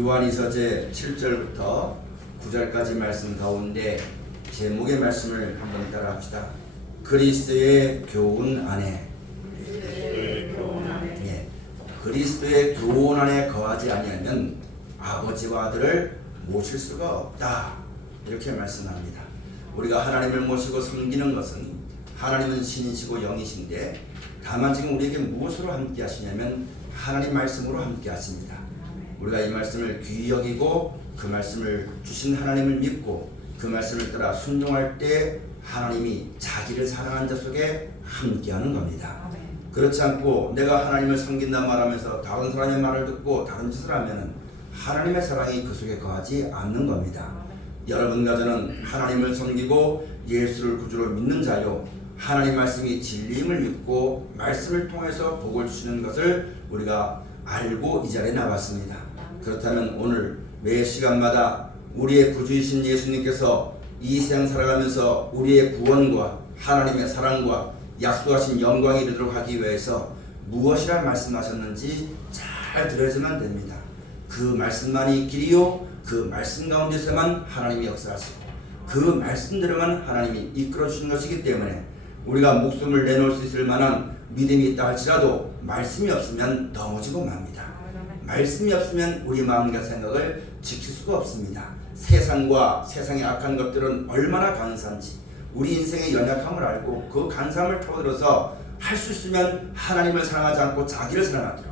요한이서 제 7절부터 9절까지 말씀 가운데 제목의 말씀을 한번 따라 합시다. 그리스도의 교훈 안에. 예, 그리스도의 교훈 안에 거하지 아니하면 아버지와 아들을 모실 수가 없다. 이렇게 말씀합니다. 우리가 하나님을 모시고 섬기는 것은 하나님은 신이시고 영이신데 다만 지금 우리에게 무엇으로 함께 하시냐면 하나님 말씀으로 함께 하십니다. 우리가 이 말씀을 귀히 여기고 그 말씀을 주신 하나님을 믿고 그 말씀을 따라 순종할 때 하나님이 자기를 사랑한 자 속에 함께하는 겁니다. 그렇지 않고 내가 하나님을 섬긴다 말하면서 다른 사람의 말을 듣고 다른 짓을 하면 하나님의 사랑이 그 속에 거하지 않는 겁니다. 여러분과 저는 하나님을 섬기고 예수를 구주로 믿는 자요, 하나님 말씀이 진리임을 믿고 말씀을 통해서 복을 주시는 것을 우리가 알고 이 자리에 나왔습니다. 그렇다면 오늘 매 시간마다 우리의 구주이신 예수님께서 이 세상 살아가면서 우리의 구원과 하나님의 사랑과 약속하신 영광이 이르도록 하기 위해서 무엇이라 말씀하셨는지 잘 들어야지만 됩니다. 그 말씀만이 길이요, 그 말씀 가운데서만 하나님이 역사하시고 그 말씀대로만 하나님이 이끌어 주시는 것이기 때문에 우리가 목숨을 내놓을 수 있을 만한 믿음이 있다 할지라도 말씀이 없으면 넘어지고 맙니다. 말씀이 없으면 우리 마음과 생각을 지킬 수가 없습니다. 세상과 세상의 악한 것들은 얼마나 간사한지 우리 인생의 연약함을 알고 그 간사함을 터들어서 할 수 있으면 하나님을 사랑하지 않고 자기를 사랑하도록,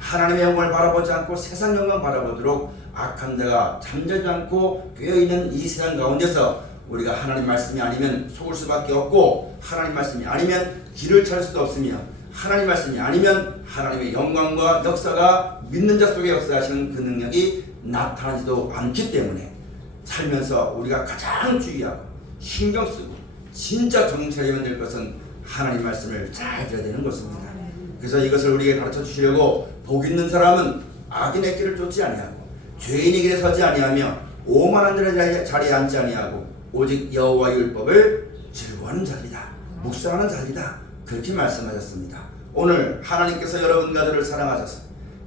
하나님의 영광을 바라보지 않고 세상 영광을 바라보도록 악한 자가 잠자지 않고 깨어있는 이 세상 가운데서 우리가 하나님 말씀이 아니면 속을 수밖에 없고, 하나님 말씀이 아니면 길을 찾을 수도 없으며, 하나님 말씀이 아니면 하나님의 영광과 역사가 믿는 자 속에 역사하시는 그 능력이 나타나지도 않기 때문에 살면서 우리가 가장 주의하고 신경 쓰고 진짜 정신 차리면 될 것은 하나님 말씀을 잘 들어야 되는 것입니다. 그래서 이것을 우리에게 가르쳐 주시려고 복 있는 사람은 악인의 길을 쫓지 아니하고 죄인의 길에 서지 아니하며 오만한 자의 자리에 앉지 아니하고 오직 여호와의 율법을 즐거워하는 자들이다, 묵상하는 자들이다, 그렇게 말씀하셨습니다. 오늘 하나님께서 여러분과 저를 사랑하셔서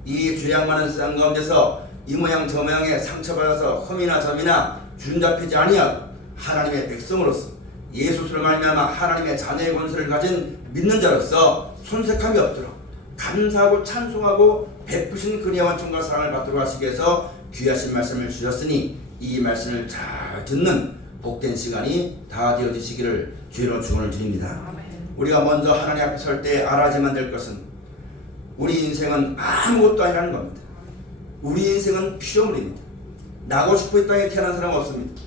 이 죄악 많은 세상 가운데서 이 모양 저 모양에 상처받아서 흠이나 점이나 주름 잡히지 아니하고 하나님의 백성으로서 예수를 말미암아 하나님의 자녀의 권세를 가진 믿는 자로서 손색함이 없도록 감사하고 찬송하고 베푸신 그리와 총과 사랑을 받도록 하시기 위해서 귀하신 말씀을 주셨으니 이 말씀을 잘 듣는 복된 시간이 다 되어지시기를 주의로 축원을 드립니다. 우리가 먼저 하나님 앞에 설 때 알아야만 될 것은 우리 인생은 아무것도 아니라는 겁니다. 우리 인생은 피조물입니다. 나고 싶어 이 땅에 태어난 사람은 없습니다.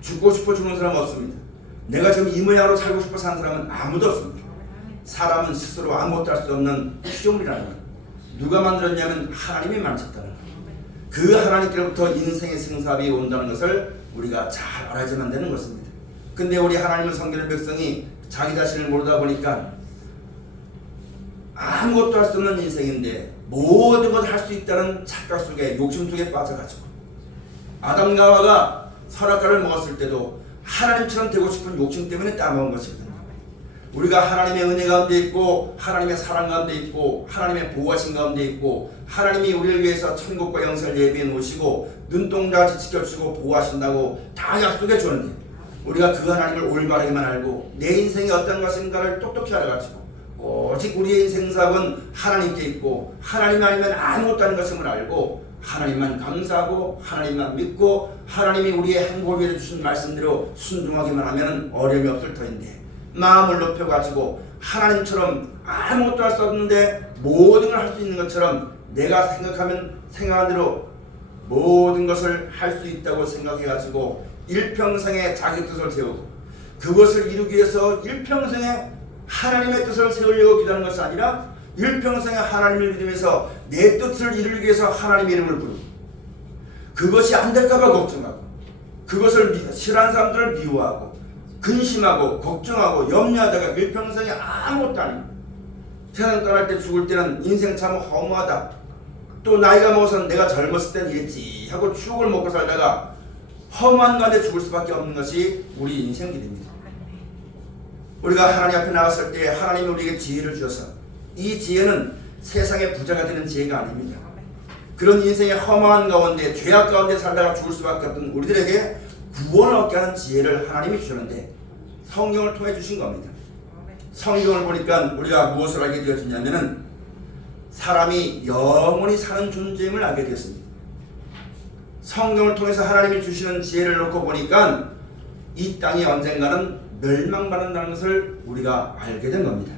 죽고 싶어 죽는 사람은 없습니다. 내가 지금 이 모양으로 살고 싶어 사는 사람은 아무도 없습니다. 사람은 스스로 아무것도 할 수 없는 피조물이라는 것. 누가 만들었냐면 하나님이 만드셨다는 것. 그 하나님께로부터 인생의 생사비 온다는 것을 우리가 잘 알아야만 되는 것입니다. 근데 우리 하나님을 섬기는 백성이 자기 자신을 모르다 보니까 아무것도 할 수 없는 인생인데 모든 것 할 수 있다는 착각 속에, 욕심 속에 빠져가지고 아담과 하와가 선악과를 먹었을 때도 하나님처럼 되고 싶은 욕심 때문에 따먹은 것이거든요. 우리가 하나님의 은혜 가운데 있고 하나님의 사랑 가운데 있고 하나님의 보호하심 가운데 있고 하나님이 우리를 위해서 천국과 영생을 예비해 놓으시고 눈동자같이 지켜주시고 보호하신다고 다 약속해 주는데 우리가 그 하나님을 올바르게만 알고 내 인생이 어떤 것인가를 똑똑히 알아가지고 오직 우리의 인생사업은 하나님께 있고 하나님 아니면 아무것도 아닌 것임을 알고 하나님만 감사하고 하나님만 믿고 하나님이 우리의 행복을 위해 주신 말씀대로 순종하기만 하면 어려움이 없을 터인데 마음을 높여가지고 하나님처럼 아무것도 할 수 없는데 모든 걸 할 수 있는 것처럼 내가 생각한 대로 모든 것을 할 수 있다고 생각해가지고 일평생에 자기 뜻을 세우고 그것을 이루기 위해서 일평생에 하나님의 뜻을 세우려고 기도하는 것이 아니라 일평생에 하나님을 믿으면서 내 뜻을 이루기 위해서 하나님의 이름을 부르고 그것이 안 될까봐 걱정하고 그것을 싫어하는 사람들을 미워하고 근심하고 걱정하고 염려하다가 일평생에 아무것도 아닙니다. 세상 떠날 때 죽을 때는 인생 참 허무하다, 또 나이가 먹어서 내가 젊었을 땐 이랬지 하고 추억을 먹고 살다가 허무한 가운데 죽을 수밖에 없는 것이 우리 인생길입니다. 우리가 하나님 앞에 나갔을 때 하나님이 우리에게 지혜를 주셔서 이 지혜는 세상의 부자가 되는 지혜가 아닙니다. 그런 인생의 허망한 가운데 죄악 가운데 살다가 죽을 수밖에 없던 우리들에게 구원을 얻게 하는 지혜를 하나님이 주셨는데 성경을 통해 주신 겁니다. 성경을 보니까 우리가 무엇을 알게 되어지냐면은 사람이 영원히 사는 존재임을 알게 되었습니다. 성경을 통해서 하나님이 주시는 지혜를 놓고 보니까 이 땅이 언젠가는 멸망받는다는 것을 우리가 알게 된 겁니다.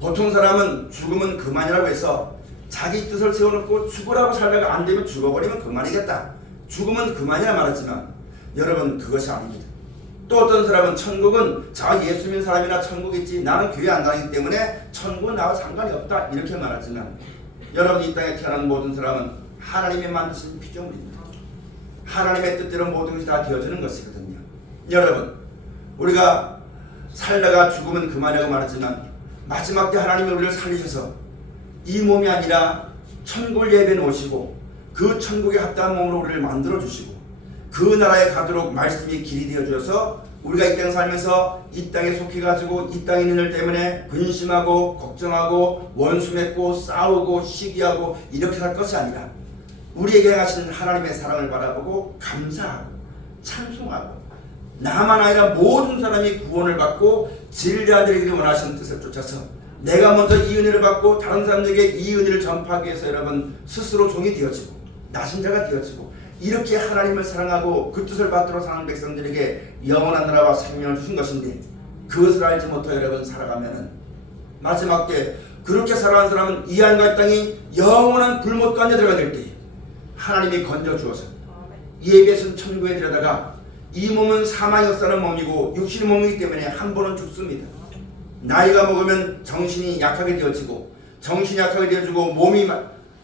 보통 사람은 죽으면 그만이라고 해서 자기 뜻을 세워놓고 죽으라고 살다가 안 되면 죽어버리면 그만이겠다, 죽으면 그만이라 말했지만 여러분 그것이 아닙니다. 또 어떤 사람은 천국은 자 예수 믿는 사람이나 천국 있지 나는 교회 안 다니기 때문에 천국은 나와 상관이 없다 이렇게 말하지만 여러분 이 땅에 태어난 모든 사람은 하나님의 만드신 피조물입니다. 하나님의 뜻대로 모든 것이 다 되어지는 것이거든요. 여러분 우리가 살다가 죽으면 그만이라고 말했지만 마지막 때 하나님이 우리를 살리셔서 이 몸이 아니라 천국을 예배해 놓으시고 그 천국에 합당한 몸으로 우리를 만들어 주시고 그 나라에 가도록 말씀이 길이 되어 주셔서 우리가 이 땅 살면서 이 땅에 속해 가지고 이 땅에 있는 일 때문에 근심하고 걱정하고 원수 맺고 싸우고 시기하고 이렇게 살 것이 아니라 우리에게 행하신 하나님의 사랑을 바라보고 감사하고 찬송하고 나만 아니라 모든 사람이 구원을 받고 진리한 되기를 원하시는 뜻을 쫓아서 내가 먼저 이 은혜를 받고 다른 사람들에게 이 은혜를 전파하기 위해서 여러분 스스로 종이 되어지고 나신 자가 되어지고 이렇게 하나님을 사랑하고 그 뜻을 받들어 사는 백성들에게 영원한 나라와 생명을 주신 것인데 그것을 알지 못하고 여러분 살아가면은 마지막 때 그렇게 살아간 사람은 이 하늘과 땅이 영원한 불못 가운데 들어가게 될 때에 하나님이 건져 주어서 예배선 천국에 들여다가 이 몸은 사망의 역사는 몸이고 육신의 몸이기 때문에 한 번은 죽습니다. 나이가 먹으면 정신이 약하게 되어지고 정신이 약하게 되어지고 몸이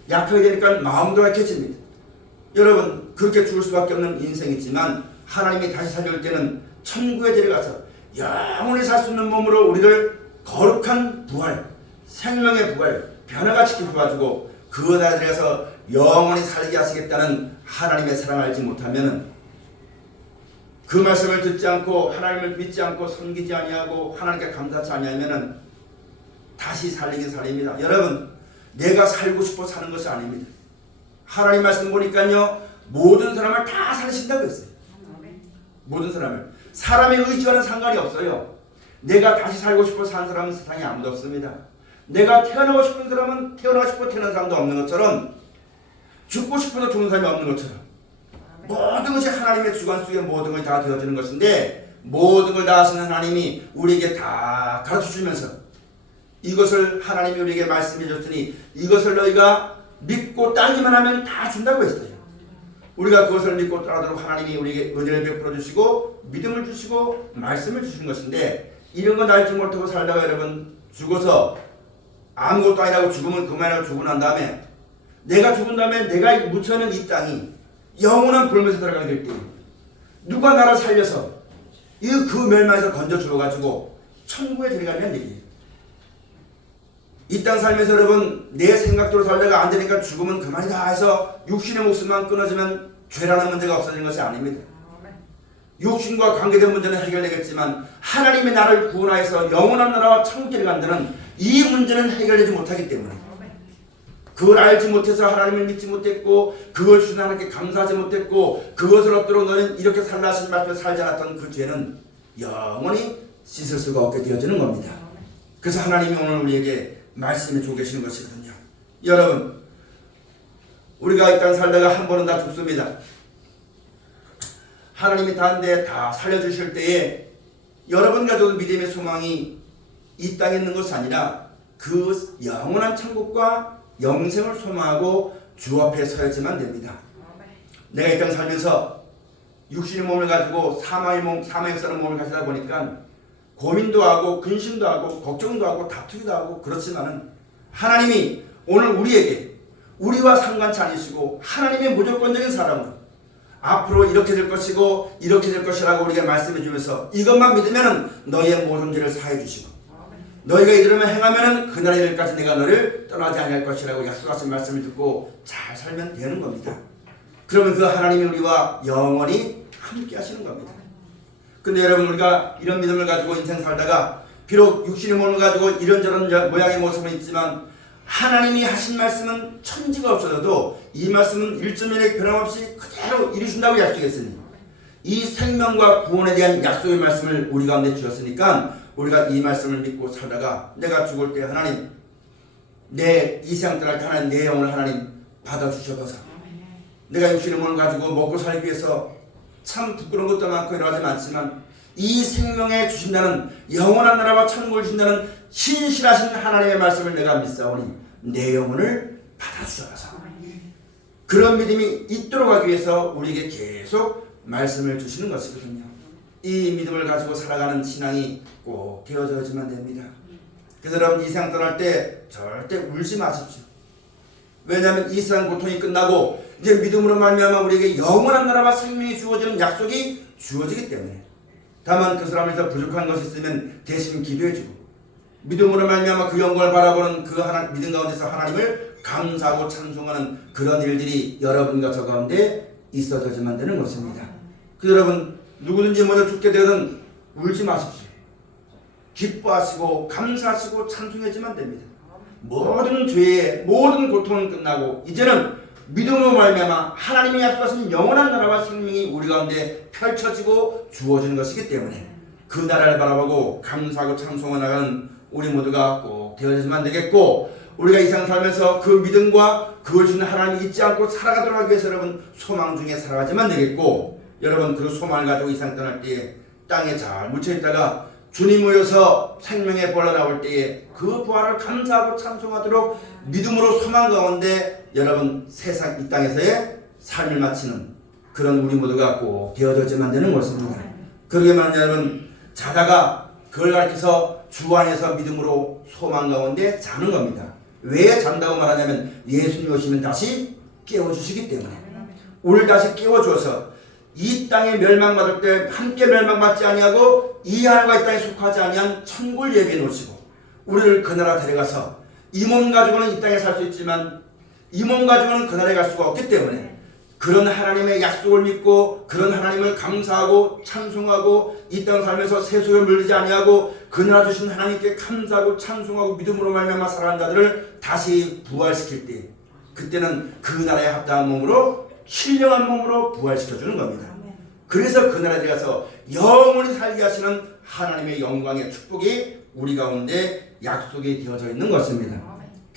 약하게 되니까 마음도 약해집니다. 여러분 그렇게 죽을 수밖에 없는 인생이지만 하나님이 다시 살려올 때는 천국에 데려가서 영원히 살 수 있는 몸으로 우리를 거룩한 부활, 생명의 부활, 변화가 지켜가지고 그 나라에 들어가서 영원히 살게 하시겠다는 하나님의 사랑을 알지 못하면 그 말씀을 듣지 않고 하나님을 믿지 않고 섬기지 아니하고 하나님께 감사치 아니하면 다시 살리긴 살립니다. 여러분 내가 살고 싶어 사는 것이 아닙니다. 하나님 말씀 보니까요 모든 사람을 다 살리신다고 했어요. 모든 사람을. 사람의 의지와는 상관이 없어요. 내가 다시 살고 싶어 사는 사람은 세상에 아무도 없습니다. 내가 태어나고 싶은 사람은 태어나고 싶어 태어난 사람도 없는 것처럼 죽고 싶어서 죽는 사람이 없는 것처럼 모든 것이 하나님의 주관 속에 모든 것이 다 되어지는 것인데 모든 걸 다 하시는 하나님이 우리에게 다 가르쳐 주면서 이것을 하나님이 우리에게 말씀해 줬으니 이것을 너희가 믿고 따르기만 하면 다 준다고 했어요. 우리가 그것을 믿고 따르도록 하나님이 우리에게 은혜를 베풀어 주시고 믿음을 주시고 말씀을 주시는 것인데 이런 건 알지 못하고 살다가 여러분 죽어서 아무것도 아니라고 죽으면 그만하고 죽고 난 다음에 내가 죽은 다음에 내가 묻혀있는 이 땅이 영원한 불못에 들어가게 될 때 누가 나를 살려서 그 멸망에서 건져 주어가지고 천국에 들어가면 얘기해요. 이 땅 살면서 여러분 내 생각대로 살다가 안 되니까 죽으면 그만이다 해서 육신의 목숨만 끊어지면 죄라는 문제가 없어지는 것이 아닙니다. 육신과 관계된 문제는 해결되겠지만 하나님이 나를 구원하여서 영원한 나라와 천국에 간다는 이 문제는 해결되지 못하기 때문에 그걸 알지 못해서 하나님을 믿지 못했고 그걸 주신 하나님께 감사하지 못했고 그것을 얻도록 너는 이렇게 살라 하신 말씀에 살지 않았던 그 죄는 영원히 씻을 수가 없게 되어지는 겁니다. 그래서 하나님이 오늘 우리에게 말씀해 주고 계시는 것이거든요. 여러분 우리가 이 땅 살다가 한 번은 다 죽습니다. 하나님이 다른데 다 살려주실 때에 여러분 가져온 믿음의 소망이 이 땅에 있는 것이 아니라 그 영원한 천국과 영생을 소망하고 주 앞에 서야지만 됩니다. 내가 이 땅 살면서 육신의 몸을 가지고 사망의 역사는 몸을 가지다 보니까 고민도 하고 근심도 하고 걱정도 하고 다투기도 하고 그렇지만은 하나님이 오늘 우리에게 우리와 상관치 않으시고 하나님의 무조건적인 사랑으로 앞으로 이렇게 될 것이고 이렇게 될 것이라고 우리에게 말씀해 주면서 이것만 믿으면 너희의 모든 죄를 사해 주시고 너희가 이대로만 행하면 그날의 일까지 내가 너를 떠나지 아니할 것이라고 약속하신 말씀을 듣고 잘 살면 되는 겁니다. 그러면 그 하나님이 우리와 영원히 함께 하시는 겁니다. 근데 여러분 우리가 이런 믿음을 가지고 인생 살다가 비록 육신의 몸을 가지고 이런저런 모양의 모습은 있지만 하나님이 하신 말씀은 천지가 없어져도 이 말씀은 1.1의 변함없이 그대로 이루신다고 약속했으니 이 생명과 구원에 대한 약속의 말씀을 우리 가운데 주셨으니까 우리가 이 말씀을 믿고 살다가 내가 죽을 때 하나님 내 이 세상 떠날 때 하나님 내 영혼을 하나님 받아주셔서 내가 육신의 몸을 가지고 먹고 살기 위해서 참 부끄러운 것도 많고 여러 가지 많지만 이 생명에 주신다는 영원한 나라와 천국을 주신다는 신실하신 하나님의 말씀을 내가 믿사오니 내 영혼을 받아주셔서 그런 믿음이 있도록 하기 위해서 우리에게 계속 말씀을 주시는 것이거든요. 이 믿음을 가지고 살아가는 신앙이 꼭 되어져야지만 됩니다. 그래서 여러분 이 세상 떠날 때 절대 울지 마십시오. 왜냐하면 이 세상 고통이 끝나고 이제 믿음으로 말미암아 우리에게 영원한 나라와 생명이 주어지는 약속이 주어지기 때문에 다만 그 사람에서 부족한 것이 있으면 대신 기도해주고 믿음으로 말미암아 그 영광을 바라보는 그 믿음 가운데서 하나님을 감사하고 찬송하는 그런 일들이 여러분과 저 가운데 있어져야만 되는 것입니다. 그래서 여러분 누구든지 먼저 죽게 되거든 울지 마십시오. 기뻐하시고 감사하시고 찬송하지만 됩니다. 모든 죄의 모든 고통은 끝나고 이제는 믿음으로 말미암아 하나님이 약속하신 영원한 나라와 생명이 우리 가운데 펼쳐지고 주어지는 것이기 때문에 그 나라를 바라보고 감사하고 찬송하고 나가는 우리 모두가 꼭 되어지만 되겠고 우리가 이 세상 살면서 그 믿음과 그걸 주는 하나님이 잊지 않고 살아가도록 하기 위해서 여러분 소망 중에 살아가지만 되겠고 여러분 그 소망을 가지고 이 세상 떠날 때에 땅에 잘 묻혀있다가 주님 모여서 생명의 부활로 나올 때에 그 부활을 감사하고 찬송하도록 믿음으로 소망 가운데 여러분 세상 이 땅에서의 삶을 마치는 그런 우리 모두가 꼭 되어져야만 되는 것입니다. 그러게만 여러분 자다가 그걸 가르쳐서 주 안에서 믿음으로 소망 가운데 자는 겁니다. 왜 잔다고 말하냐면 예수님 오시면 다시 깨워주시기 때문에 우리를 다시 깨워주어서 이 땅에 멸망받을 때 함께 멸망받지 아니하고 이 하늘과 이 땅에 속하지 아니한 천국을 예비해 놓으시고 우리를 그 나라 데려가서 이 몸 가지고는 이 땅에 살 수 있지만 이 몸 가지고는 그 나라에 갈 수가 없기 때문에 그런 하나님의 약속을 믿고 그런 하나님을 감사하고 찬송하고 이 땅 살면서 세속에 물리지 아니하고 그 나라 주신 하나님께 감사하고 찬송하고 믿음으로 말미암아 살아가는 자들을 다시 부활시킬 때 그때는 그 나라에 합당한 몸으로 신령한 몸으로 부활시켜주는 겁니다. 그래서 그 나라에 가서 영원히 살게 하시는 하나님의 영광의 축복이 우리 가운데 약속이 되어져 있는 것입니다.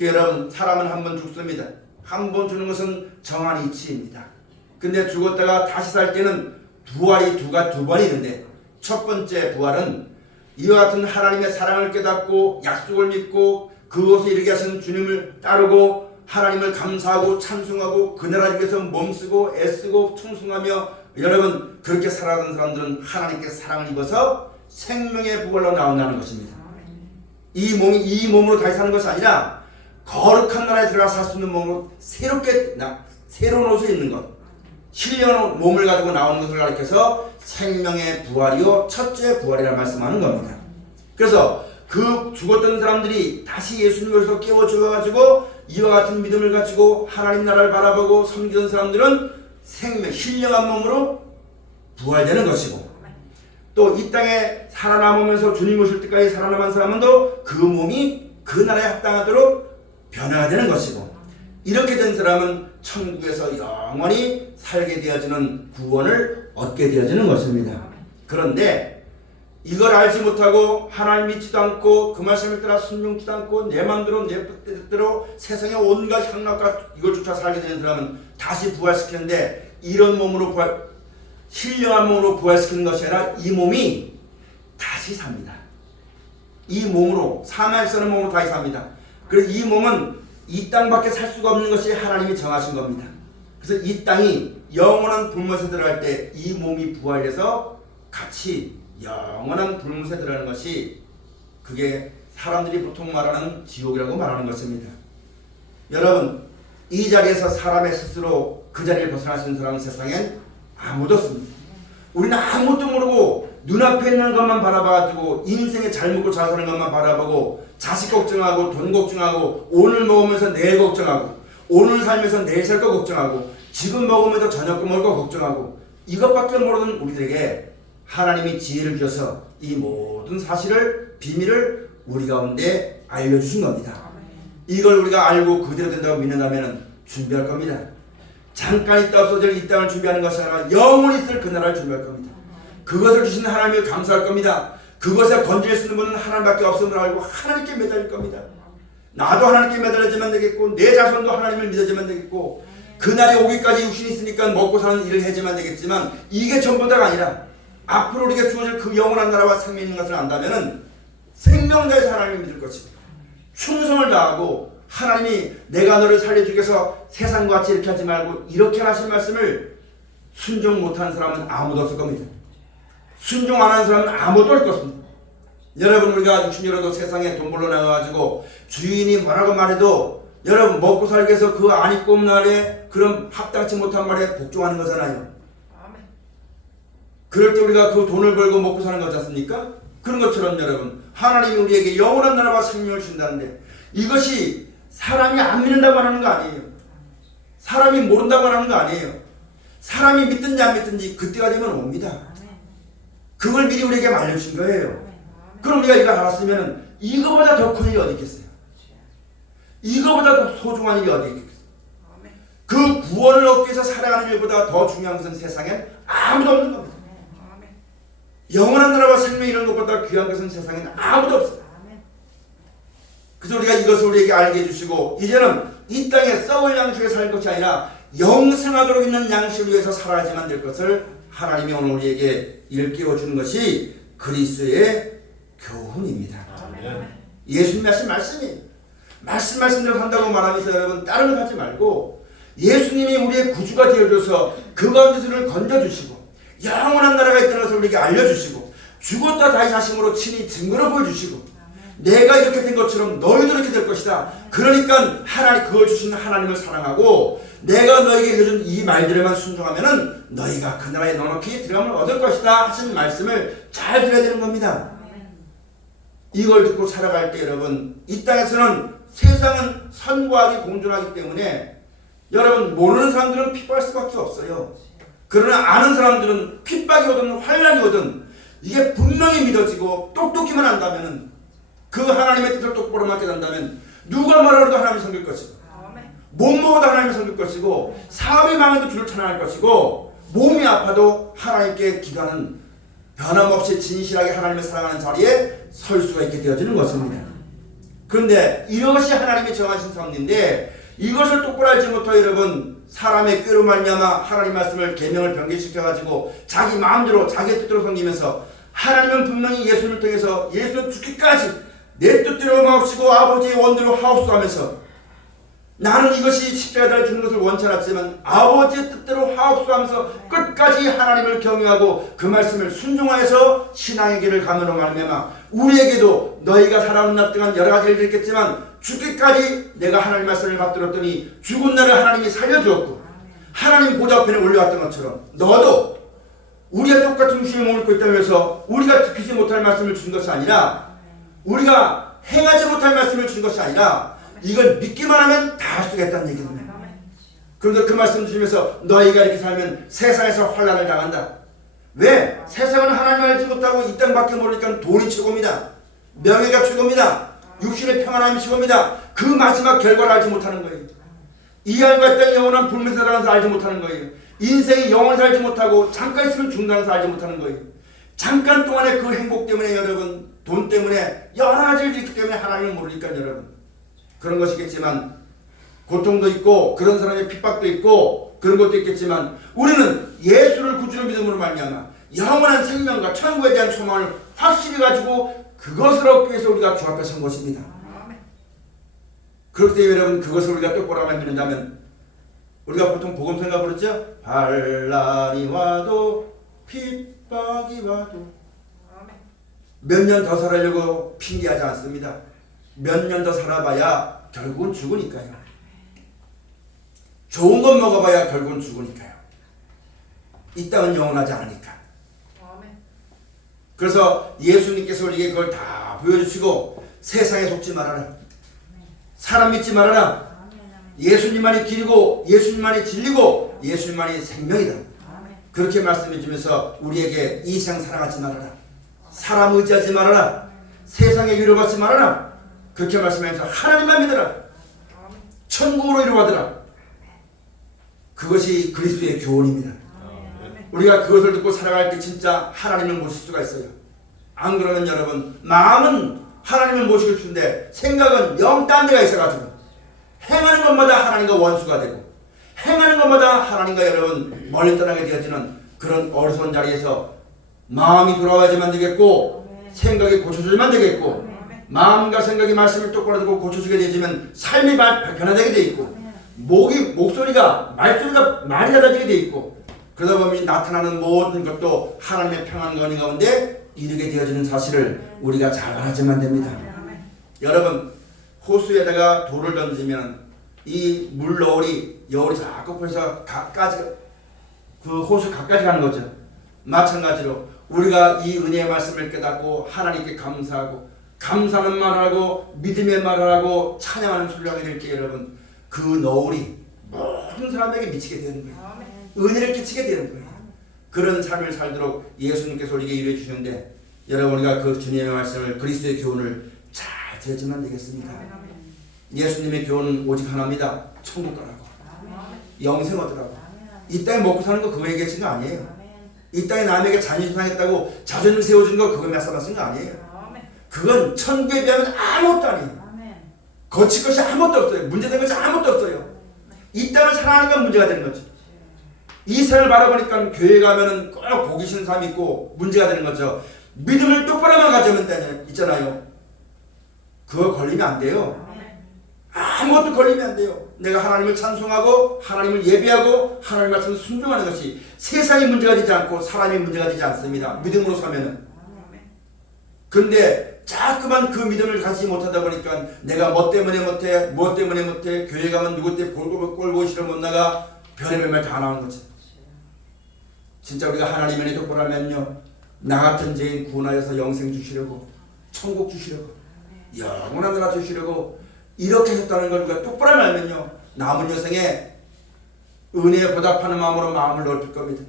여러분 사람은 한 번 죽습니다. 한 번 주는 것은 정한 이치입니다. 근데 죽었다가 다시 살 때는 부활이 두 번이 있는데 첫 번째 부활은 이와 같은 하나님의 사랑을 깨닫고 약속을 믿고 그곳에 이르게 하신 주님을 따르고 하나님을 감사하고 찬송하고 그 나라 위해서 몸쓰고 애쓰고 충성하며 여러분 그렇게 살아가는 사람들은 하나님께 사랑을 입어서 생명의 부활로 나온다는 것입니다. 이 몸으로 다시 사는 것이 아니라 거룩한 나라에 들어가 살 수 있는 몸으로 새로운 옷을 입는 것 신령한 몸을 가지고 나오는 것을 가리켜서 생명의 부활이요 첫째 부활이라 말씀하는 겁니다. 그래서 그 죽었던 사람들이 다시 예수님으로서 깨워주어가지고 이와 같은 믿음을 가지고 하나님 나라를 바라보고 섬기는 사람들은 신령한 몸으로 부활되는 것이고 또 이 땅에 살아남으면서 주님 오실 때까지 살아남은 사람은 또 그 몸이 그 나라에 합당하도록 변화가 되는 것이고 이렇게 된 사람은 천국에서 영원히 살게 되어지는 구원을 얻게 되어지는 것입니다. 그런데 이걸 알지 못하고 하나님 믿지도 않고 그 말씀을 따라 순종치도 않고 내 마음대로 내 뜻대로 세상의 온갖 향락과 이걸 쫓아 살게 되는 사람은 다시 부활시키는데 이런 몸으로 신령한 몸으로 부활시키는 것이 아니라 이 몸이 다시 삽니다. 이 몸으로 사망에 쓰는 몸으로 다시 삽니다. 그래서 이 몸은 이 땅밖에 살 수가 없는 것이 하나님이 정하신 겁니다. 그래서 이 땅이 영원한 불못에 들어갈 때 이 몸이 부활해서 같이 영원한 불못에 들어가는 것이 그게 사람들이 보통 말하는 지옥이라고 말하는 것입니다. 여러분 이 자리에서 사람의 스스로 그 자리를 벗어날 수 있는 사람은 세상엔 아무도 없습니다. 우리는 아무것도 모르고 눈앞에 있는 것만 바라봐가지고 인생에 잘 먹고 잘 사는 것만 바라보고 자식 걱정하고 돈 걱정하고 오늘 먹으면서 내일 걱정하고 오늘 살면서 내일 살 거 걱정하고 지금 먹으면서 저녁 거 먹을 거 걱정하고 이것밖에 모르는 우리들에게 하나님이 지혜를 주셔서 이 모든 사실을 비밀을 우리 가운데 알려주신 겁니다. 이걸 우리가 알고 그대로 된다고 믿는다면 준비할 겁니다. 잠깐 있다 없어질 이 땅을 준비하는 것이 아니라 영원히 있을 그 나라를 준비할 겁니다. 그것을 주신 하나님을 감사할 겁니다. 그것에 건질 수 있는 분은 하나님밖에 없음을 알고 하나님께 매달릴 겁니다. 나도 하나님께 매달려지면 되겠고 내 자손도 하나님을 믿어지면 되겠고 그날이 오기까지 육신이 있으니까 먹고 사는 일을 해야지만 되겠지만 이게 전부 다가 아니라 앞으로 우리에게 주어질 그 영원한 나라와 생명이 있는 것을 안다면 생명 다해서 하나님을 믿을 것이고 충성을 다하고 하나님이 내가 너를 살려주기 위해서 세상과 같이 이렇게 하지 말고 이렇게 하신 말씀을 순종 못하는 사람은 아무도 없을 겁니다. 순종 안 하는 사람은 아무도 없을 것입니다. 여러분 우리가 육신으로도 세상에 돈 벌러 나가가지고 주인이 뭐라고 말해도 여러분 먹고 살기 위해서 그 안 입고 온 날에 그런 합당치 못한 말에 복종하는 거잖아요. 그럴 때 우리가 그 돈을 벌고 먹고 사는 거지 않습니까? 그런 것처럼 여러분 하나님이 우리에게 영원한 나라와 생명을 준다는데 이것이 사람이 안 믿는다고 하는 거 아니에요. 사람이 모른다고 하는 거 아니에요. 사람이 믿든지 안 믿든지 그때가 되면 옵니다. 그걸 미리 우리에게 알려주신 거예요. 그럼 우리가 이거 알았으면 이거보다 더 큰 일이 어디 있겠어요? 이거보다 더 소중한 일이 어디 있겠어요? 그 구원을 얻기 위해서 살아가는 일보다 더 중요한 것은 세상엔 아무도 없는 겁니다. 영원한 나라와 생명 이런 것보다 귀한 것은 세상엔 아무도 없어요. 그래서 우리가 이것을 우리에게 알게 해주시고 이제는 이 땅에 썩을 양식에 살 것이 아니라 영생하도록 있는 양식을 위해서 살아야지만 될 것을 하나님이 오늘 우리에게 일깨워주는 것이 그리스도의 교훈입니다. 예수님이 하신 말씀이 말씀대로 한다고 말하면서 여러분 다른 걸 하지 말고 예수님이 우리의 구주가 되어줘서 그 가운데서 우리를 건져주시고 영원한 나라가 있다는 것을 우리에게 알려주시고 죽었다 다시 사심으로 친히 증거를 보여주시고 내가 이렇게 된 것처럼 너희도 이렇게 될 것이다. 그러니까 하나님 그걸 주신 하나님을 사랑하고 내가 너에게 일러준 이 말들에만 순종하면은 너희가 그 나라에 넉넉히 들어감을 얻을 것이다 하신 말씀을 잘 들어야 되는 겁니다. 이걸 듣고 살아갈 때 여러분 이 땅에서는 세상은 선과 악이 공존하기 때문에 여러분 모르는 사람들은 핍박할 수밖에 없어요. 그러나 아는 사람들은 핍박이 오든 환난이 오든 이게 분명히 믿어지고 똑똑히만 한다면은 그 하나님의 뜻을 똑바로 맞게 된다면 누가 뭐라도 하나님을 섬길 것이고 못 먹어도 하나님을 섬길 것이고 사업이 망해도 주를 찬양할 것이고 몸이 아파도 하나님께 기도하는 변함없이 진실하게 하나님을 사랑하는 자리에 설 수가 있게 되어지는 것입니다. 그런데 이것이 하나님이 정하신 섭리인데 이것을 똑바로 알지 못하여 여러분 사람의 꾀로 말미암아 하나님 말씀을 계명을 변개시켜가지고 자기 마음대로 자기 뜻대로 섬기면서 하나님은 분명히 예수를 통해서 예수는 죽기까지 내 뜻대로 마옵시고 아버지의 원대로 하옵소 하면서 나는 이것이 십자가를 주는 것을 원치 않았지만 아버지의 뜻대로 하옵소 하면서 끝까지 하나님을 경외하고 그 말씀을 순종하여서 신앙의 길을 가므로 말미암아 우리에게도 너희가 살아온 날 동안 여러 가지를 있겠지만 죽기까지 내가 하나님 말씀을 받들었더니 죽은 날을 하나님이 살려주었고 하나님 보좌 앞에 올려왔던 것처럼 너도 우리가 똑같은 육신을 몸을 입고 있다고 해서 우리가 지키지 못할 말씀을 준 것이 아니라 우리가 행하지 못할 말씀을 준 것이 아니라 이걸 믿기만 하면 다 할 수가 있다는 얘기입니다. 그런데 그 말씀 주시면서 너희가 이렇게 살면 세상에서 환난을 당한다. 왜? 세상은 하나님을 알지 못하고 이 땅밖에 모르니까 돈이 최고입니다. 명예가 최고입니다. 육신의 평안함이 최고입니다. 그 마지막 결과를 알지 못하는 거예요. 이 안과 땅 영원한 불면서 살아가는 것을 알지 못하는 거예요. 인생이 영원히 살지 못하고 잠깐 있으면 죽는다는 것을 알지 못하는 거예요. 잠깐 동안의 그 행복 때문에 여러분 돈 때문에 여러 가지를 있기 때문에 하나님을 모르니까 여러분 그런 것이겠지만 고통도 있고 그런 사람의 핍박도 있고 그런 것도 있겠지만 우리는 예수를 구주로 믿음으로 말미암아 영원한 생명과 천국에 대한 소망을 확실히 가지고 그것을 얻기 위해서 우리가 주 앞에 선 것입니다. 그렇기 때문에 여러분 그것을 우리가 똑바로 믿는다면 우리가 보통 복음서가 부르죠. 환난이 와도 핍박이 와도 몇 년 더 살아려고 핑계하지 않습니다. 몇 년 더 살아봐야 결국은 죽으니까요. 좋은 것 먹어봐야 결국은 죽으니까요. 이 땅은 영원하지 않으니까. 그래서 예수님께서 우리에게 그걸 다 보여주시고 세상에 속지 말아라. 사람 믿지 말아라. 예수님만이 길이고 예수님만이 진리고 예수님만이 생명이다. 그렇게 말씀해 주면서 우리에게 이 세상 살아가지 말아라. 사람 의지하지 말아라. 세상에 위로받지 말아라. 그렇게 말씀하면서 하나님만 믿어라. 천국으로 이루어가더라. 그것이 그리스도의 교훈입니다. 우리가 그것을 듣고 살아갈 때 진짜 하나님을 모실 수가 있어요. 안 그러면 여러분 마음은 하나님을 모시고 싶은데 생각은 영 딴 데가 있어가지고 행하는 것마다 하나님과 원수가 되고 행하는 것마다 하나님과 여러분 멀리 떠나게 되어지는 그런 어리석은 자리에서 마음이 돌아와야지만 되겠고 생각이 고쳐져야만 되겠고 마음과 생각이 말씀을 똑바로 듣고 고쳐지게 되지만 삶이 변화되게 돼 있고 목소리가 말소리가 많이 달라지게 돼 있고 그러다 보면 나타나는 모든 것도 하나님의 평안 건의 가운데 이르게 되어지는 사실을 우리가 잘 알아야만 됩니다. 여러분 호수에다가 돌을 던지면 이 물너울이 여울이 자꾸 벌써 그 호수 가까이 가는 거죠. 마찬가지로 우리가 이 은혜의 말씀을 깨닫고 하나님께 감사하고 감사하는 말을 하고 믿음의 말을 하고 찬양하는 소리를 하게 될 때 여러분 그 너울이 모든 사람에게 미치게 되는 거예요. 은혜를 끼치게 되는 거예요. 그런 삶을 살도록 예수님께서 우리에게 이루어 주시는데 여러분 우리가 그 주님의 말씀을 그리스도의 교훈을 잘 들었지만 되겠습니다. 예수님의 교훈은 오직 하나입니다. 천국 가라고 영생 얻으라고. 이 땅에 먹고 사는 거 그거 얘기하신 거 아니에요. 이 땅에 남에게 자존심 상했다고 자존심 세워준 거 그거 말씀하신 거 아니에요. 그건 천국에 비하면 아무것도 아니에요. 거칠 것이 아무것도 없어요. 문제된 것이 아무것도 없어요. 이 땅을 사랑하니까 문제가 되는 거죠. 이 세상을 바라보니까 교회 가면은 꼭 보기 싫은 사람이 있고 문제가 되는 거죠. 믿음을 똑바로만 가져오면 있잖아요. 그거 걸리면 안 돼요. 아무것도 걸리면 안 돼요. 내가 하나님을 찬송하고 하나님을 예배하고 하나님 말씀을 순종하는 것이 세상이 문제가 되지 않고 사람이 문제가 되지 않습니다. 믿음으로 서면은. 근데 자꾸만 그 믿음을 가지지 못하다 보니까 내가 뭐 때문에 못해 교회 가면 누구 때문에 꼴보기 싫어 못 나가 별의별 말 다 나오는 거지. 진짜 우리가 하나님 은혜 똑바로 하면요 나 같은 죄인 구원하여서 영생 주시려고 천국 주시려고 영원한 나라 주시려고 이렇게 했다는 걸 우리가 똑바로 알면요 남은 여생에 은혜에 보답하는 마음으로 마음을 넓힐 겁니다.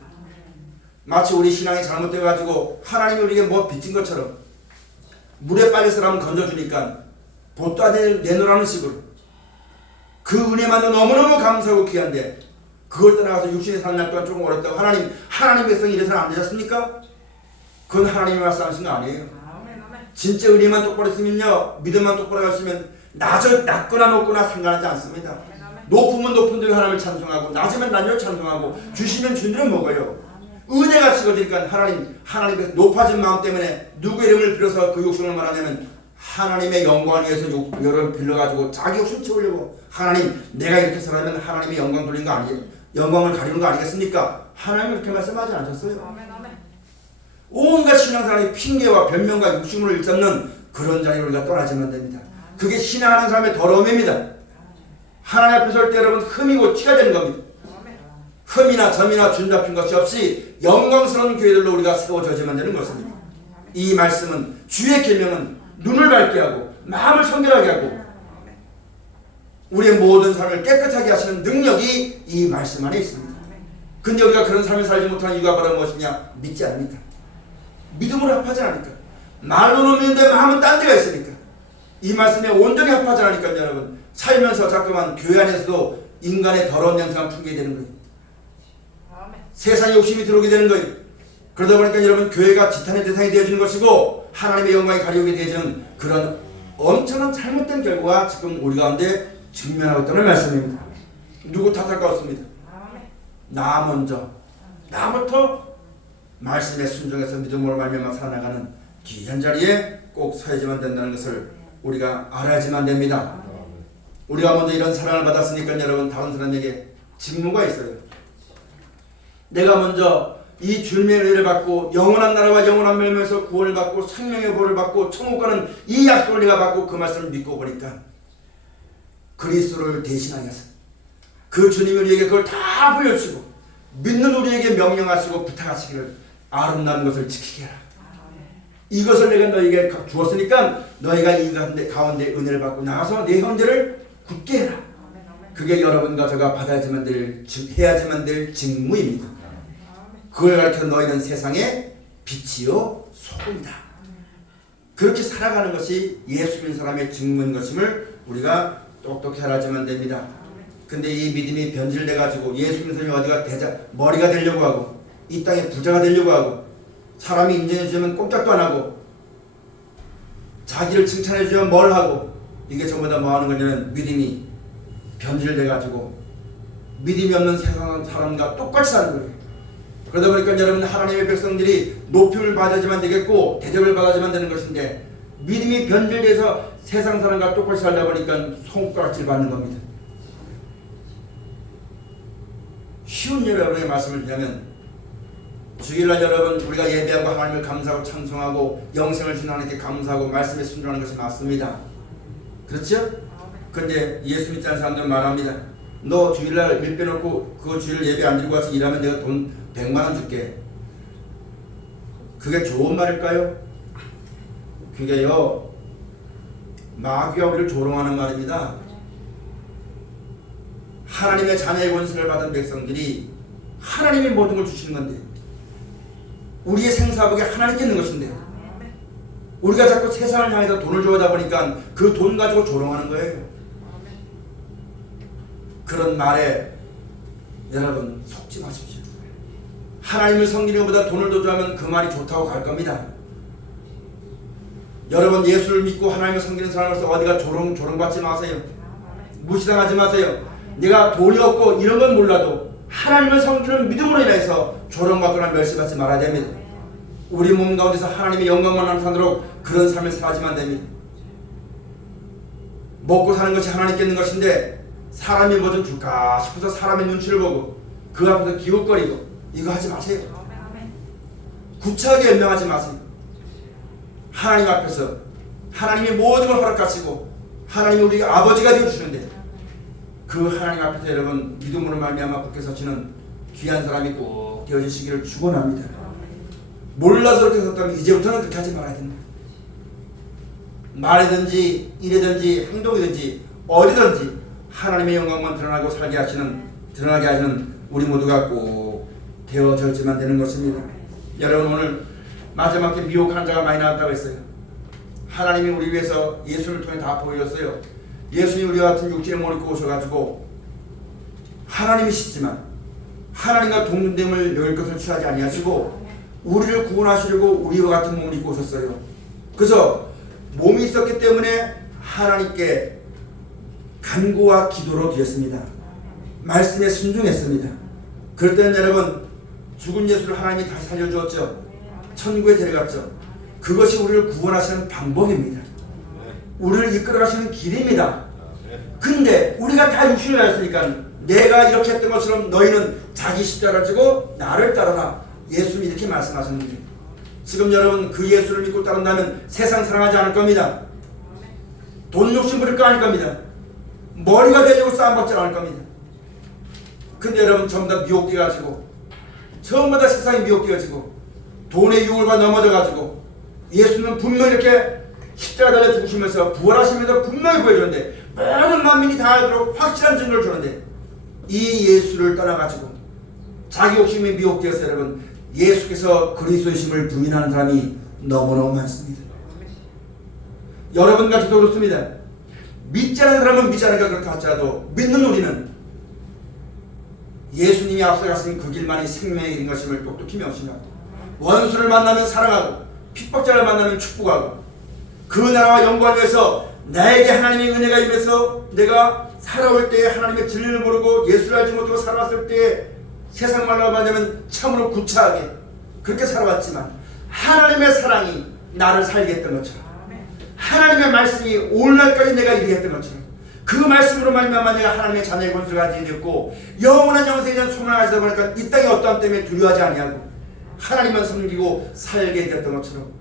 마치 우리 신앙이 잘못돼가지고 하나님이 우리에게 뭐 빚진 것처럼 물에 빠질 사람은 건져주니까 보도 안 내놓으라는 식으로 그 은혜만도 너무너무 감사하고 귀한데 그걸 떠나가서 육신의 사는 날 동안 조금 어렵다고 하나님 백성이 이래서는 안 되셨습니까? 그건 하나님이 말씀하신 거 아니에요. 진짜 은혜만 똑바로 했으면요 믿음만 똑바로 했으면 낮거나 높거나 상관하지 않습니다. 높으면 높은 대로 하나님을 찬송하고 낮으면 낮으로 찬송하고 주시면 준 대로 먹어요. 은혜가 식어지니까 하나님께서 높아진 마음 때문에 누구 이름을 빌어서 그 욕심을 말하냐면 하나님의 영광을 위해서 여러분 빌려가지고 자기 욕심 채우려고 하나님 내가 이렇게 살아면 하나님의 영광 돌린 거 아니에요? 영광을 가리는 거 아니겠습니까? 하나님이 그렇게 말씀하지 않으셨어요. 온갖 신앙사람이 핑계와 변명과 욕심으로 일삼는 그런 자리를 우리가 떠나지만 됩니다. 그게 신앙하는 사람의 더러움입니다. 하나님 앞에 설 때 여러분 흠이고 티가 되는 겁니다. 흠이나 점이나 준 잡힌 것이 없이 영광스러운 교회들로 우리가 세워져야만 되는 것입니다. 이 말씀은 주의 계명은 눈을 밝게 하고 마음을 청결하게 하고 우리의 모든 삶을 깨끗하게 하시는 능력이 이 말씀 안에 있습니다. 근데 우리가 그런 삶을 살지 못하는 이유가 바로 무엇이냐? 믿지 않으니까. 믿음으로 합하지 않으니까. 말로는 믿는데 마음은 딴 데가 있으니까. 이 말씀에 온전히 합하지 않으니까 여러분 살면서 자꾸만 교회 안에서도 인간의 더러운 냄새가 풍기게 되는 거예요. 세상의 욕심이 들어오게 되는 거예요. 그러다 보니까 여러분 교회가 지탄의 대상이 되어지는 것이고 하나님의 영광이 가려오게 되어지는 그런 엄청난 잘못된 결과가 지금 우리 가운데 직면하고 있다는 말씀입니다. 누구 탓할 거 없습니다. 나 먼저 나부터 말씀에 순종해서 믿음으로 말미암아 살아나가는 귀한 자리에 꼭 서야지만 된다는 것을 우리가 알아야지만 됩니다. 우리가 먼저 이런 사랑을 받았으니까 여러분 다른 사람에게 직무가 있어요. 내가 먼저 이 주님의 은혜를 받고 영원한 나라와 영원한 멸망에서 구원을 받고 생명의 보를 받고 천국 가는 이 약속을 내가 받고 그 말씀을 믿고 보니까 그리스도를 대신하여서 그 주님이 우리에게 그걸 다 보여주시고 믿는 우리에게 명령하시고 부탁하시기를 아름다운 것을 지키게 해라. 이것을 내가 너희에게 주었으니까 너희가 이 가운데 은혜를 받고 나가서 내 형제를 굳게 해라. 그게 여러분과 제가 해야지만 될 직무입니다. 그걸 가르쳐 너희는 세상의 빛이요 소금이다. 그렇게 살아가는 것이 예수 믿는 사람의 직무인 것임을 우리가 똑똑히 알아야지만 됩니다. 근데 이 믿음이 변질돼 가지고 예수 믿는 사람이 어디가 머리가 되려고 하고 이 땅에 부자가 되려고 하고 사람이 인정해 주면 꼼짝도 안 하고 자기를 칭찬해 주면 뭘 하고 이게 전부 다 뭐 하는 거냐면 믿음이 변질돼 가지고 믿음이 없는 세상 사람과 똑같이 사는 거예요. 그러다 보니까 여러분 하나님의 백성들이 높임을 받아야지만 되겠고 대접을 받아야지만 되는 것인데 믿음이 변질돼서 세상 사람과 똑같이 살다 보니까 손가락질 받는 겁니다. 쉬운 여러분의 말씀을 드리면 주일날 여러분 우리가 예배하고 하나님을 감사하고 찬송하고 영생을 주신 하나님께 감사하고 말씀에 순종하는 것이 맞습니다. 그렇죠? 그런데 예수 믿지 않는 사람들은 말합니다. 너 주일날 일 빼놓고 그 주일 예배 안 드리고 와서 일하면 내가 돈 100만 원 줄게. 그게 좋은 말일까요? 그게요 마귀가 우리를 조롱하는 말입니다. 하나님의 자녀의 권세를 받은 백성들이 하나님이 모든 걸 주시는 건데 우리의 생사복이 하나님께 있는 것인데 우리가 자꾸 세상을 향해서 돈을 줘다 보니까 그 돈 가지고 조롱하는 거예요. 그런 말에 여러분 속지 마십시오. 하나님을 섬기는 것보다 돈을 더 좋아하면 그 말이 좋다고 갈 겁니다. 여러분 예수를 믿고 하나님을 섬기는 사람으로서 어디가 조롱받지 마세요. 무시당하지 마세요. 내가 돈이 없고 이런 건 몰라도 하나님을 섬기는 믿음으로 인해서 조롱받거나 멸시받지 말아야 됩니다. 우리 몸 가운데서 하나님의 영광만 나타나도록 그런 삶을 살아야지만 됩니다. 먹고 사는 것이 하나님께 있는 것인데 사람이 뭐 좀 줄까 싶어서 사람의 눈치를 보고 그 앞에서 기웃거리고 이거 하지 마세요. 구차하게 연명하지 마세요. 하나님 앞에서 하나님이 모든 걸 허락하시고 하나님이 우리 아버지가 되어주시는데 그 하나님 앞에서 여러분 믿음으로 말미암아 굳게 서시는 귀한 사람이 꼭 되어주시기를 축원합니다. 몰라서 그렇게 섰다면 이제부터는 그렇게 하지 말아야 됩니다. 말이든지 일이든지 행동이든지 어디든지 하나님의 영광만 드러나게 하시는 우리 모두가 꼭 되어졌지만 되는 것입니다. 여러분 오늘 마지막에 미혹한 자가 많이 나왔다고 했어요. 하나님이 우리 위해서 예수를 통해 다 보여줬어요. 예수님이 우리와 같은 육신의 몸을 입고 오셔가지고 하나님이시지만 하나님과 동등됨을 여길 것을 취하지 아니하시고 우리를 구원하시려고 우리와 같은 몸을 입고 오셨어요. 그래서 몸이 있었기 때문에 하나님께 간구와 기도로 드렸습니다. 말씀에 순종했습니다. 그럴 때는 여러분 죽은 예수를 하나님이 다시 살려주었죠. 천국에 데려갔죠. 그것이 우리를 구원하시는 방법입니다. 우리를 이끌어가시는 길입니다. 근데 우리가 다 육신을 가졌으니까 내가 이렇게 했던 것처럼 너희는 자기 십자가를 지고 나를 따르라. 예수님이 이렇게 말씀하셨는데 지금 여러분 그 예수를 믿고 따른다면 세상 사랑하지 않을 겁니다. 돈 욕심 부릴 거 아닐 겁니다. 머리가 되려고 싸움받지 않을 겁니다. 근데 여러분 전부 다 미혹되어가지고 전부 다 세상이 미혹되어지고 돈의 유혹을 받아 넘어져가지고 예수는 분명히 이렇게 십자가 달려 죽으시면서 부활하시면서 분명히 보여줬는데 모든 만민이 다 알도록 확실한 증거를 주는데 이 예수를 떠나가지고 자기 욕심에 미혹되어서 여러분 예수께서 그리스도이심을 부인하는 사람이 너무너무 많습니다. 여러분 같이도 그렇습니다. 믿지 않는 사람은 믿지 않으니까 그렇다 할지라도 믿는 우리는 예수님이 앞서갔으니 그 길만이 생명의 길인 것임을 똑똑히 명심하고 원수를 만나면 사랑하고 핍박자를 만나면 축복하고 그 나라와 영광을 위해서 나에게 하나님의 은혜가 임해서 내가 살아올 때에 하나님의 진리를 모르고 예수를 알지 못하고 살아왔을 때에 세상 말로 말하자면 참으로 구차하게 그렇게 살아왔지만 하나님의 사랑이 나를 살게 했던 것처럼 하나님의 말씀이 오늘날까지 내가 이르게 했던 것처럼 그 말씀으로 말미암아 내가 하나님의 자녀의 권세를 가지게 되었고 영원한 영생에 대한 소망을 가지다 보니까 이 땅의 어떠함 때문에 두려워하지 아니하고 하나님만 섬기고 살게 되었던 것처럼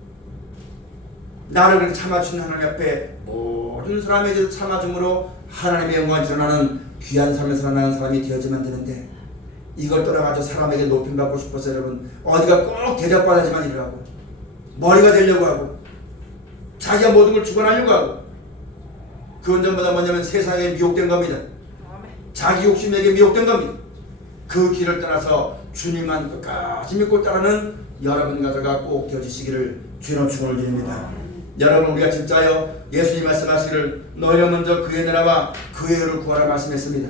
나를 그렇게 참아주신 하나님 앞에 모든 사람에 대해서 참아줌으로 하나님의 영광을 드러나는 귀한 삶을 살아나는 사람이 되어지면 되는데 이걸 떠나가지고 사람에게 높임받고 싶어서 여러분 어디가 꼭 대접받아야지만 일을 고 머리가 되려고 하고 자기가 모든 걸 주관하려고 하고 그건 전부다 뭐냐면 세상에 미혹된 겁니다. 자기 욕심에게 미혹된 겁니다. 그 길을 떠나서 주님만 끝까지 믿고 따르는 여러분 가져가 꼭 되어지시기를 주님의 축원을 드립니다. 여러분 우리가 진짜요 예수님 말씀하시기를 너희가 먼저 그의 나라와 그의 의를 구하라 말씀했습니다.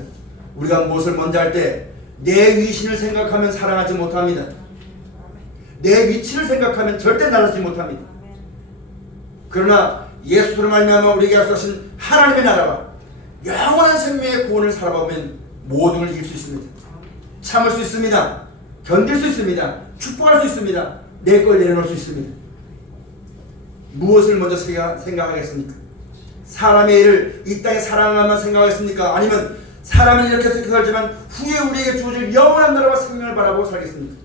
우리가 무엇을 먼저 할 때 내 위신을 생각하면 사랑하지 못합니다. 내 위치를 생각하면 절대 나서지 못합니다. 그러나 예수로 말미암아 우리에게 약속하신 하나님의 나라와 영원한 생명의 구원을 살아보면 모든 걸 이길 수 있습니다. 참을 수 있습니다. 견딜 수 있습니다. 축복할 수 있습니다. 내 걸 내려놓을 수 있습니다. 무엇을 먼저 생각하겠습니까? 사람의 일을 이 땅에 사랑하만 생각하겠습니까? 아니면 사람은 이렇게 살지만 후에 우리에게 주어질 영원한 나라와 생명을 바라보고 살겠습니까?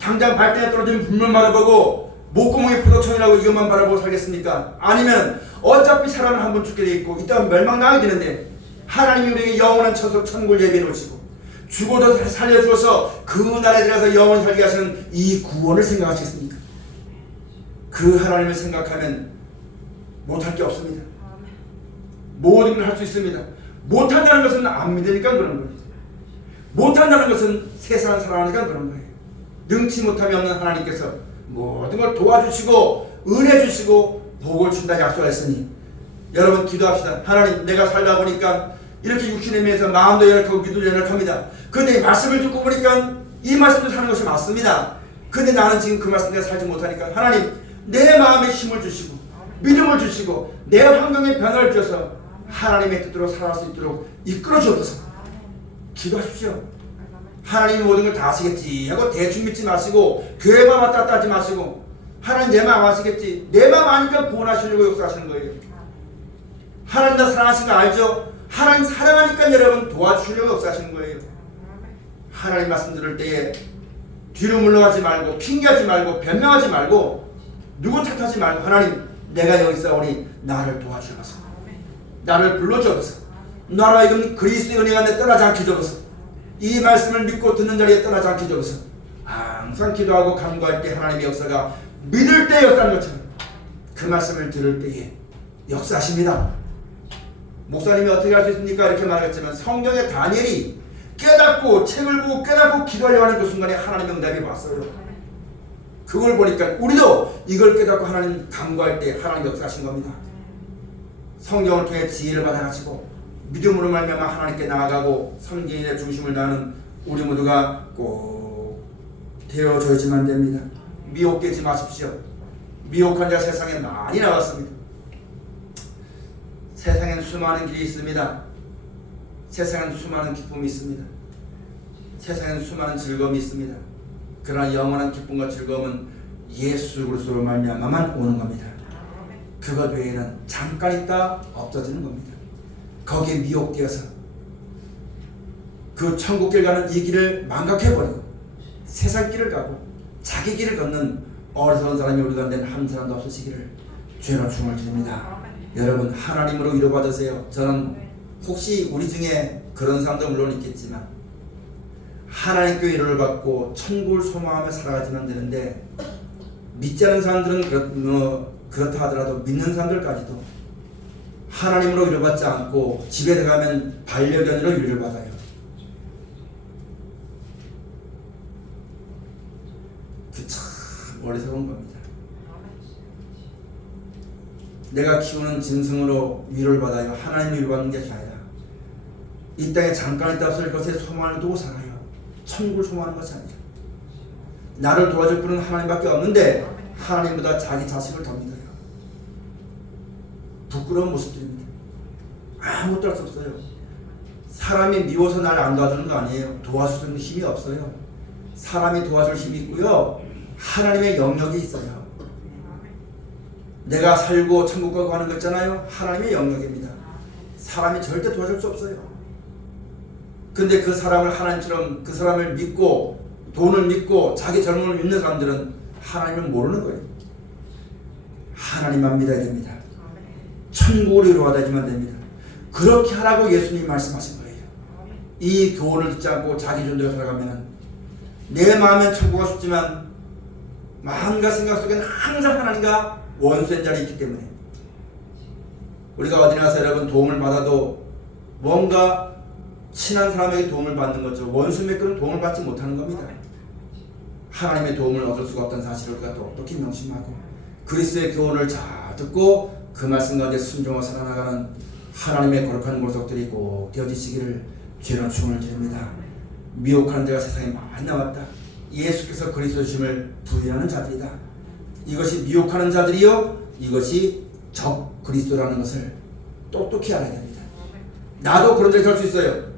당장 발등에 떨어지는 불만 바라보고 목구멍에 포도청이라고 이것만 바라보고 살겠습니까? 아니면 어차피 사람은 한 번 죽게 돼 있고 이따가 멸망당하게 되는데 하나님이 우리에게 영원한 천국을 예비해 놓으시고 죽어도 살려주어서 그 나라에 들어가서 영원히 살게 하시는 이 구원을 생각하시겠습니까? 그 하나님을 생각하면 못할 게 없습니다. 모든 걸 할 수 있습니다. 못한다는 것은 안 믿으니까 그런 거예요. 못한다는 것은 세상을 사랑하니까 그런 거예요. 능치 못함이 없는 하나님께서 모든 걸 도와주시고 은혜 주시고 복을 준다 약속했으니 여러분 기도합시다. 하나님, 내가 살다 보니까 이렇게 육신에 매여서 마음도 연약하고 믿음도 연약합니다. 그런데 이 말씀을 듣고 보니까 이 말씀도 사는 것이 맞습니다. 근데 나는 지금 그 말씀대로 살지 못하니까 하나님, 내 마음에 힘을 주시고 믿음을 주시고 내 환경에 변화를 주셔서 하나님의 뜻대로 살아갈 수 있도록 이끌어 주옵소서. 기도하십시오. 하나님이 모든 걸 다 아시겠지 하고 대충 믿지 마시고 교회만 왔다 갔다 하지 마시고 하나님 내 마음 아시겠지, 내 마음 아니까 구원하시려고 역사하시는 거예요. 하나님 나 사랑하시는 거 알죠? 하나님 사랑하니까 여러분 도와주시려고 역사하시는 거예요. 하나님 말씀 들을 때에 뒤로 물러가지 말고 핑계하지 말고 변명하지 말고 누구 탓하지 말고 하나님, 내가 여기 있사오니 나를 도와주옵소서. 나를 불러주옵소서. 나로 하여금 그리스도의 은혜가 내 떠나지 않게 주옵소서. 이 말씀을 믿고 듣는 자리에 떠나지 않게 주옵소서. 항상 기도하고 간구할 때 하나님의 역사가 믿을 때 역사하는 것처럼 그 말씀을 들을 때에 역사하십니다. 목사님이 어떻게 할 수 있습니까? 이렇게 말했지만 성경의 다니엘이 깨닫고 책을 보고 깨닫고 기도하려고 하는 그 순간에 하나님의 응답이 왔어요. 그걸 보니까 우리도 이걸 깨닫고 하나님 간구할 때 하나님 역사하신 겁니다. 성경을 통해 지혜를 받아가지고 믿음으로 말미암아 하나님께 나아가고 성경의 중심을 다하는 우리 모두가 꼭 되어져야지만 됩니다. 미혹되지 마십시오. 미혹한 자 세상에 많이 나왔습니다. 세상엔 수많은 길이 있습니다. 세상엔 수많은 기쁨이 있습니다. 세상엔 수많은 즐거움이 있습니다. 그러나 영원한 기쁨과 즐거움은 예수 그리스도로 말미암아만 오는 겁니다. 그것 외에는 잠깐 있다 없어지는 겁니다. 거기에 미혹되어서 그 천국길 가는 이 길을 망각해버리고 세상 길을 가고 자기 길을 걷는 어리석은 사람이 우리 가운데 한 사람도 없으시기를 주의 축원을 드립니다. 여러분, 하나님으로 위로받으세요. 저는 혹시 우리 중에 그런 사람도 물론 있겠지만 하나님께 위로를 받고 천국을 소망하며 살아가지만 되는데 믿지 않은 사람들은 그렇다 하더라도 믿는 사람들까지도 하나님으로 위로받지 않고 집에 들어가면 반려견으로 위로를 받아요. 그 참 어리석은 겁니다. 내가 키우는 짐승으로 위로를 받아요. 하나님을 위로받는 게 아니라 이 땅에 잠깐 있다 없을 것에 소망을 두고 살아요. 천국을 소망하는 것이 아니라 나를 도와줄 분은 하나님밖에 없는데 하나님보다 자기 자식을 더 믿어요. 부끄러운 모습들입니다. 아무것도 할 수 없어요. 사람이 미워서 나를 안 도와주는 거 아니에요. 도와줄 수 있는 힘이 없어요. 사람이 도와줄 힘이 있고요, 하나님의 영역이 있어요. 내가 살고 천국 가고 하는 거 있잖아요. 하나님의 영역입니다. 사람이 절대 도와줄 수 없어요. 근데 그 사람을 하나님처럼 그 사람을 믿고 돈을 믿고 자기 젊음을 믿는 사람들은 하나님을 모르는 거예요. 하나님만 믿어야 됩니다. 천국으로 이루어야지만 됩니다. 그렇게 하라고 예수님이 말씀하신 거예요. 이 교훈을 듣지 않고 자기 존재로 살아가면 내 마음엔 천국 가고 싶지만 마음과 생각 속에는 항상 하나님과 원수된 자리 있기 때문에 우리가 어디 나서 여러분 도움을 받아도 뭔가 친한 사람에게 도움을 받는 거죠. 원수 몇 그런 도움을 받지 못하는 겁니다. 하나님의 도움을 얻을 수가 없다는 사실을 우리가 똑똑히 명심하고 그리스도의 교훈을 잘 듣고 그 말씀 가운데 순종하며 살아나가는 하나님의 거룩한 모습들이 꼭 되어지시기를 죄로 충을 드립니다. 미혹하는 자가 세상에 많이 나왔다. 예수께서 그리스도심을 부인하는 자들이다. 이것이 미혹하는 자들이요, 이것이 적 그리스도라는 것을 똑똑히 알아야 됩니다. 나도 그런 데서 할 수 있어요.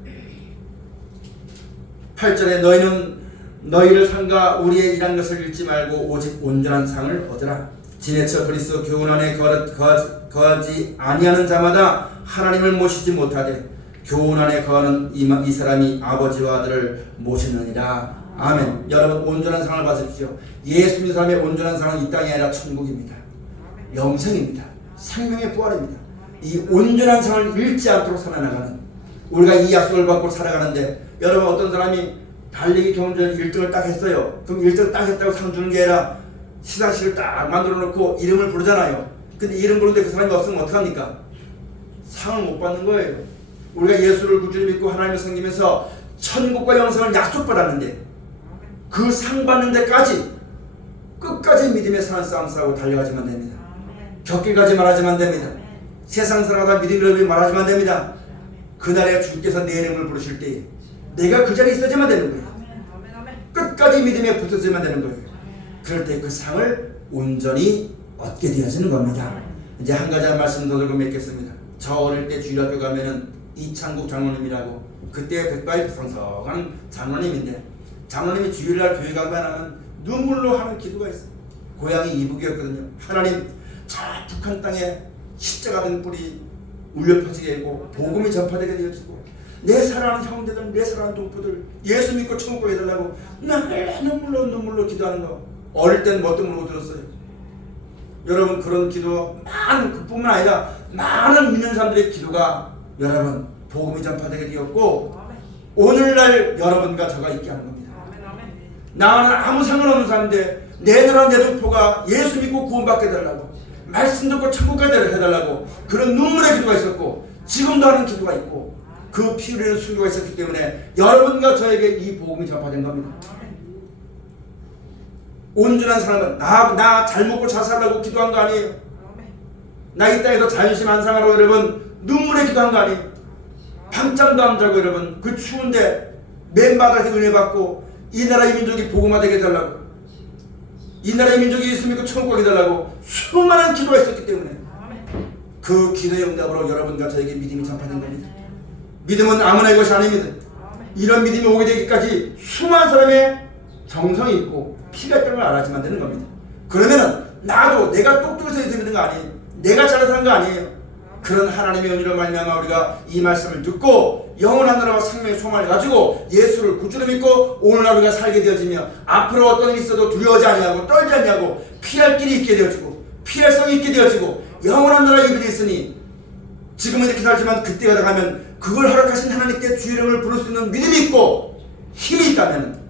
8절에 너희는 너희를 상가 우리의 일한 것을 잃지 말고 오직 온전한 상을 얻으라. 지내쳐 그리스도 교훈 안에 거하지 아니하는 자마다 하나님을 모시지 못하되 교훈 안에 거하는 이 사람이 아버지와 아들을 모시느니라. 아멘. 여러분, 온전한 상을 받으십시오. 예수 믿는 사람의 온전한 상은 이 땅이 아니라 천국입니다. 영생입니다. 생명의 부활입니다. 이 온전한 상을 잃지 않도록 살아나가는, 우리가 이 약속을 받고 살아가는데, 여러분, 어떤 사람이 달리기 경주에 1등을 딱 했어요. 그럼 1등 딱 했다고 상 주는 게 아니라 시상식을 딱 만들어 놓고 이름을 부르잖아요. 근데 이름 부르는데 그 사람이 없으면 어떡합니까? 상을 못 받는 거예요. 우리가 예수를 구주로 믿고 하나님을 섬기면서 천국과 영생을 약속받았는데 그 상 받는 데까지 끝까지 믿음의 사는 싸움 싸우고 달려가지만 됩니다. 곁길 가지 말아지만 됩니다. 세상 살아가다 믿음을 말하지만 됩니다. 그날에 주께서 내 이름을 부르실 때 내가 그 자리에 있어야만 되는 거예요. 끝까지 믿음에 붙어야만 되는 거예요. 그럴 때 그 상을 온전히 얻게 되어지는 겁니다. 이제 한 가지 말씀 더 들고 맺겠습니다. 저 어릴 때 주일학교 가면은 이창국 장로님이라고, 그때 백발이 성성한 장로님인데, 장로님이 주일날 교회 가면 눈물로 하는 기도가 있어요. 고향이 이북이었거든요. 하나님, 저 북한 땅에 십자가 된 뿔이 울려 퍼지게 하고 복음이 전파되게 되어지고 내 사랑하는 형제들, 내 사랑하는 동포들 예수 믿고 천국 가게 해달라고 날 눈물로 기도하는 거, 어릴 땐 뭣도 모르고 들었어요. 여러분, 그런 기도 많은, 그뿐만 아니라 많은 믿는 사람들의 기도가 여러분 복음이 전파되게 되었고 오늘날 여러분과 저가 있게 하는 겁니다. 나는 아무 상관없는 사람인데 내 나라 내 동포가 예수 믿고 구원받게 해달라고, 말씀 듣고 천국 가게 해달라고, 그런 눈물의 기도가 있었고 지금도 하는 기도가 있고 그 피 흘리는 순교가 있었기 때문에 여러분과 저에게 이 복음이 전파된 겁니다. 온전한 사람은 나 잘 먹고 잘 살라고 기도한 거 아니에요. 나 이 땅에서 자존심 안 상하라고 여러분 눈물에 기도한 거 아니에요. 밤잠도 안 자고 여러분 그 추운데 맨바닥에 은혜 받고 이 나라의 민족이 복음화되게 해달라고, 이 나라의 민족이 예수 믿고 천국 가게 해달라고 수많은 기도가 있었기 때문에 그 기도의 응답으로 여러분과 저에게 믿음이 전파된 겁니다. 믿음은 아무나의 것이 아닙니다. 이런 믿음이 오게 되기까지 수많은 사람의 정성이 있고 피가 있다는 걸 알아야지만 되는 겁니다. 그러면은 나도 내가 똑똑해서 예수 믿는 거 아니에요. 내가 잘해서 한 거 아니에요. 그런 하나님의 은혜로 말미암아 우리가 이 말씀을 듣고 영원한 나라와 생명의 소망을 가지고 예수를 구주로 믿고 오늘날 우리가 살게 되어지며 앞으로 어떤 일이 있어도 두려워하지 아니하고 떨지 아니하고 피할 길이 있게 되어지고 피할 성이 있게 되어지고 영원한 나라에 이르게 있으니, 지금은 이렇게 살지만 그때가 가면 그걸 허락하신 하나님께 주 이름을 부를 수 있는 믿음이 있고 힘이 있다면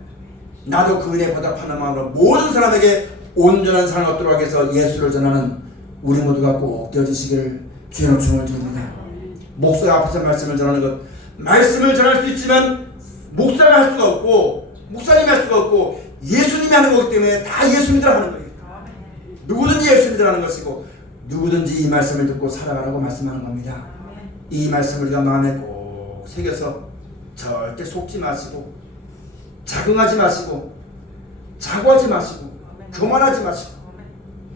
나도 그 은혜에 보답하는 마음으로 모든 사람에게 온전한 삶을 얻도록 하기 위해서 예수를 전하는 우리 모두가 꼭 되어주시기를 주의 축원을 드립니다. 목사가 앞에서 말씀을 전하는 것, 말씀을 전할 수 있지만 목사가 할 수가 없고 목사님이 할 수가 없고 예수님이 하는 거기 때문에 다 예수 믿으라 하는 거예요. 누구든지 예수 믿으라 하는 것이고 누구든지 이 말씀을 듣고 살아가라고 말씀하는 겁니다. 이 말씀을 우리가 마음에 꼭 새겨서 절대 속지 마시고 자긍하지 마시고 자고하지 마시고 교만하지 마시고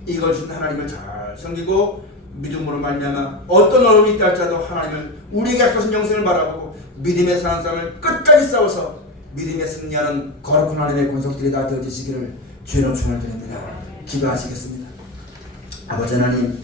이걸 준 하나님을 잘 섬기고 믿음으로 말미암아 어떤 어려움이 있다 할지라도 하나님을 우리에게 약속하신 영생을 바라보고 믿음의 사는 삶을 끝까지 싸워서 믿음에 승리하는 거룩한 하나님의 권속들이 다 되어지시기를 주의 이름으로 축원을 드립니다. 기도하시겠습니다. 아버지 하나님,